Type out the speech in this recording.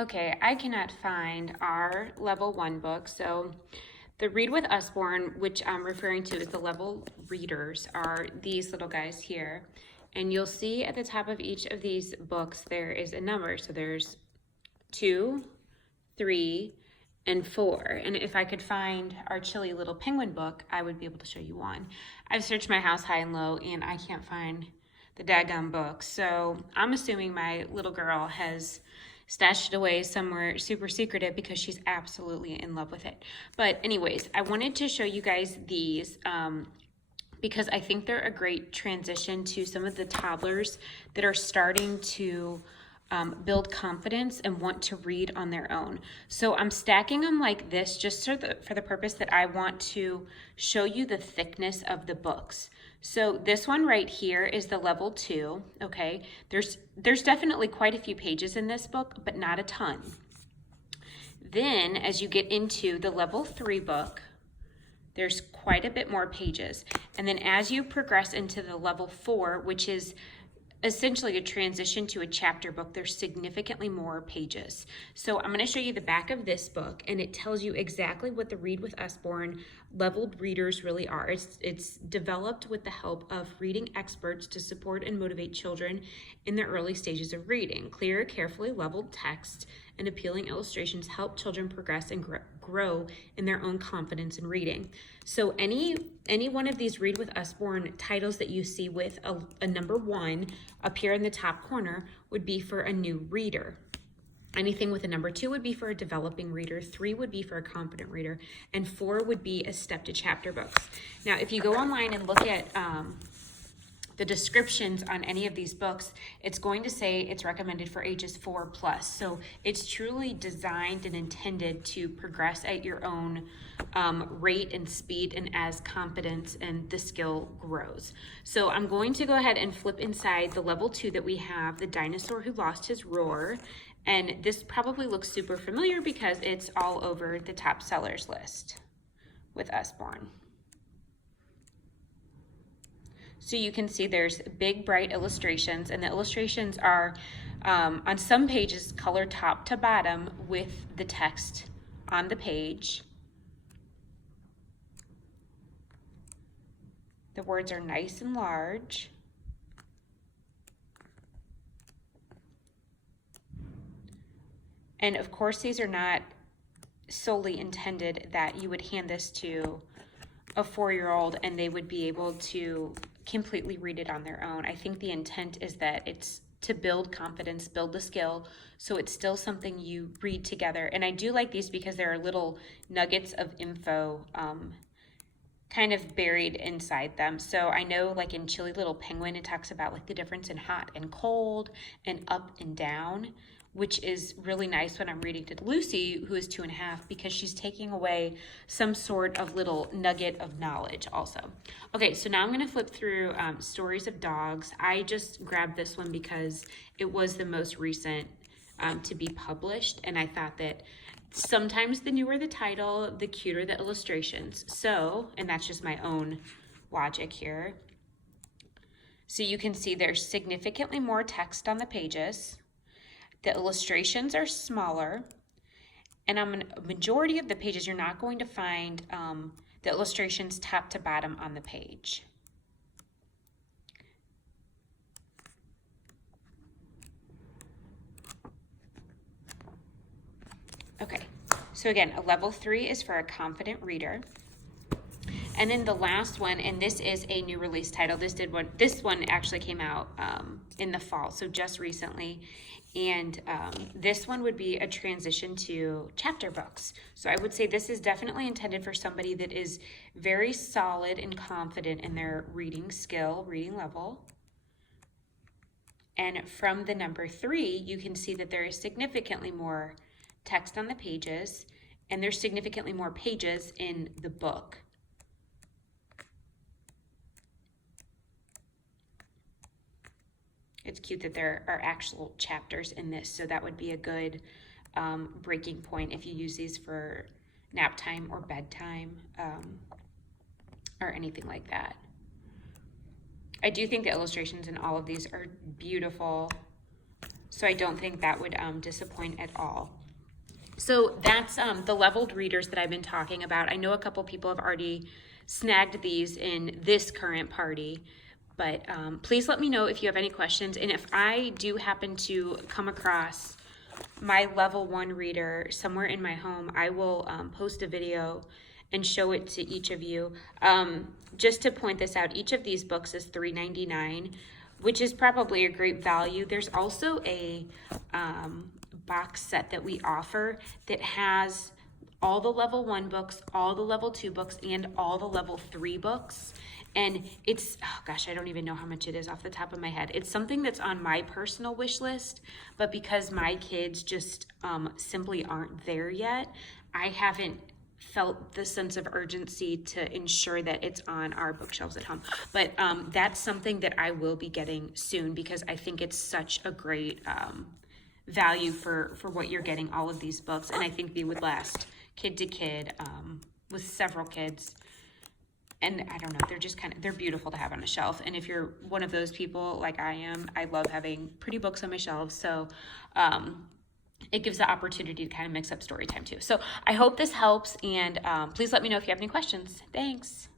Okay, I cannot find our level 1 book. So the Read with Usborne, which I'm referring to as the level readers, are these little guys here. And you'll see at the top of each of these books, there is a number. So there's 2, 3, and 4. And if I could find our chilly little penguin book, I would be able to show you one. I've searched my house high and low, and I can't find the daggum book. So I'm assuming my little girl has stashed it away somewhere super secretive because she's absolutely in love with it. But anyways, I wanted to show you guys these because I think they're a great transition to some of the toddlers that are starting to build confidence and want to read on their own. So I'm stacking them like this just for the purpose that I want to show you the thickness of the books. So this one right here is the level 2, okay? There's definitely quite a few pages in this book, but not a ton. Then as you get into the level 3 book, there's quite a bit more pages. And then as you progress into the level 4, which is essentially a transition to a chapter book, there's significantly more pages. So I'm going to show you the back of this book, and it tells you exactly what the Read with Usborne leveled readers really are. It's developed with the help of reading experts to support and motivate children in the early stages of reading. Clear, carefully leveled text and appealing illustrations help children progress and grow in their own confidence in reading. So any one of these Read with Usborne titles that you see with a number 1 up here in the top corner would be for a new reader. Anything with a number 2 would be for a developing reader, 3 would be for a confident reader, and 4 would be a step to chapter books. Now, if you go online and look at the descriptions on any of these books, it's going to say it's recommended for ages 4+. So it's truly designed and intended to progress at your own rate and speed and as confidence and the skill grows. So I'm going to go ahead and flip inside the level 2 that we have, The Dinosaur Who Lost His Roar. And this probably looks super familiar because it's all over the top sellers list with Usborne. So you can see there's big, bright illustrations, and the illustrations are on some pages colored top to bottom with the text on the page. The words are nice and large. And of course, these are not solely intended that you would hand this to a 4-year-old and they would be able to completely read it on their own. I think the intent is that it's to build confidence, build the skill, so it's still something you read together. And I do like these because there are little nuggets of info kind of buried inside them. So I know like in Chilly Little Penguin, it talks about like the difference in hot and cold and up and down, which is really nice when I'm reading to Lucy, who is 2.5, because she's taking away some sort of little nugget of knowledge also. Okay, so now I'm going to flip through Stories of Dogs. I just grabbed this one because it was the most recent to be published, and I thought that sometimes the newer the title, the cuter the illustrations. So, and that's just my own logic here. So you can see there's significantly more text on the pages. The illustrations are smaller, and on a majority of the pages, you're not going to find the illustrations top to bottom on the page. Okay, so again, a level 3 is for a confident reader. And then the last one, and this is a new release title. This one actually came out in the fall, so just recently. And this one would be a transition to chapter books. So I would say this is definitely intended for somebody that is very solid and confident in their reading skill, reading level. And from the number 3, you can see that there is significantly more text on the pages, and there's significantly more pages in the book. It's cute that there are actual chapters in this, so that would be a good breaking point if you use these for nap time or bedtime or anything like that. I do think the illustrations in all of these are beautiful. So I don't think that would disappoint at all. So that's the leveled readers that I've been talking about. I know a couple people have already snagged these in this current party, but please let me know if you have any questions. And if I do happen to come across my level 1 reader somewhere in my home, I will post a video and show it to each of you. Just to point this out, each of these books is $3.99, which is probably a great value. There's also a box set that we offer that has all the level 1 books, all the level 2 books, and all the level 3 books. And it's, oh gosh, I don't even know how much it is off the top of my head. It's something that's on my personal wish list, but because my kids just simply aren't there yet, I haven't felt the sense of urgency to ensure that it's on our bookshelves at home. But that's something that I will be getting soon, because I think it's such a great value for what you're getting, all of these books. And I think they would last kid to kid with several kids. And I don't know, they're just they're beautiful to have on a shelf. And if you're one of those people like I am, I love having pretty books on my shelves. So it gives the opportunity to kind of mix up story time too. So I hope this helps, and please let me know if you have any questions. Thanks.